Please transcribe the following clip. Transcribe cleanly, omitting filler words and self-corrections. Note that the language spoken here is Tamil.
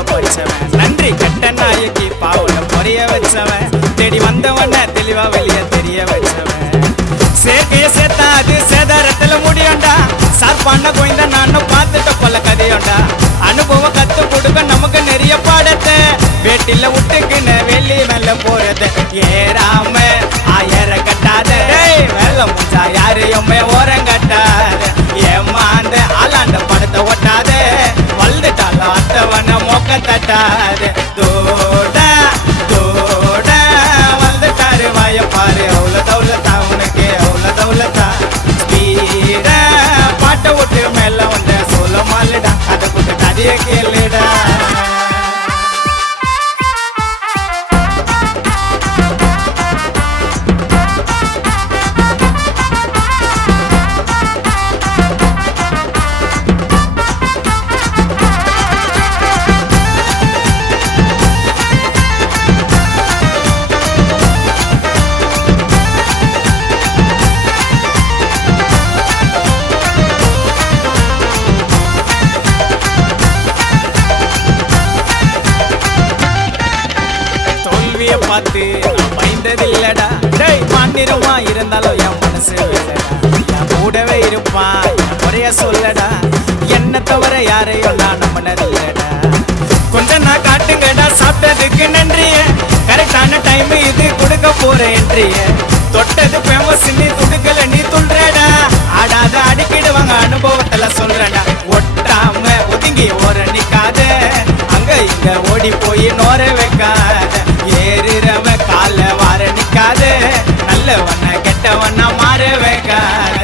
புரிய வச்சவன் நன்றி கட்ட நாயகி பாவன புரிய வச்சவன் தேடி வந்தவன தெளிவா வெளிய தெரிய வச்சவன் சேர்க்கைய சேர்த்தா அது சேதாரத்துல முடியும்டா சார்பான கோயந்த நானும் பார்த்துட்ட பல கதையோண்டா அனுபவம் கத்து கொடுக்க நமக்கு நிறைய பாடத்தை வேட்டில விட்டுக்குன்னு வெளி மேல போறது ஏறாம ஆயர கட்டாத வேலை முடிஞ்சா யாரையுமே ஓரம் கட்டாத ஏமாந்த ஆளாண்ட படத்தை ஒட்டாத வளர்ந்துட்டாலும் அத்தவன மொக்க தட்டாது தோட தோட வந்துட்டாரு வாயப்பாரு அவ்வளோ தௌலத்தா உனக்கு அவ்வளோ தௌலத்தா ஸ்பீட பாட்டை விட்டு மேல வந்த சொல்ல மாலடா அதை விட்டு கதைய கேளுடா பார்த்து பயந்ததில்லடா டேய் மாநிலமா இருந்தாலும் என் மனசு என் கூடவே இருப்பான் என் முறைய சொல்லடா என்ன தவிர யாரையும் நான் நம்பினதில்லடா கொஞ்சம் நான் காட்டுங்கடா சாப்பிட்டதுக்கு நன்றிய கரெக்டான டைம் இது கொடுக்க போற என்றிய தொட்டது ஃபேமஸ் நீ துடுக்கல நீ துள்றடா ஆடாத அடிக்கிடுவாங்க அனுபவத்துல சொல்றடா ஒட்டாம ஒதுங்கி ஓர நிக்காத அங்க இங்க ஓடி போய் நோர வைக்காத ஏறுறவ கால வார நிக்காது நல்லவன கெட்டவன மாற வைக்காது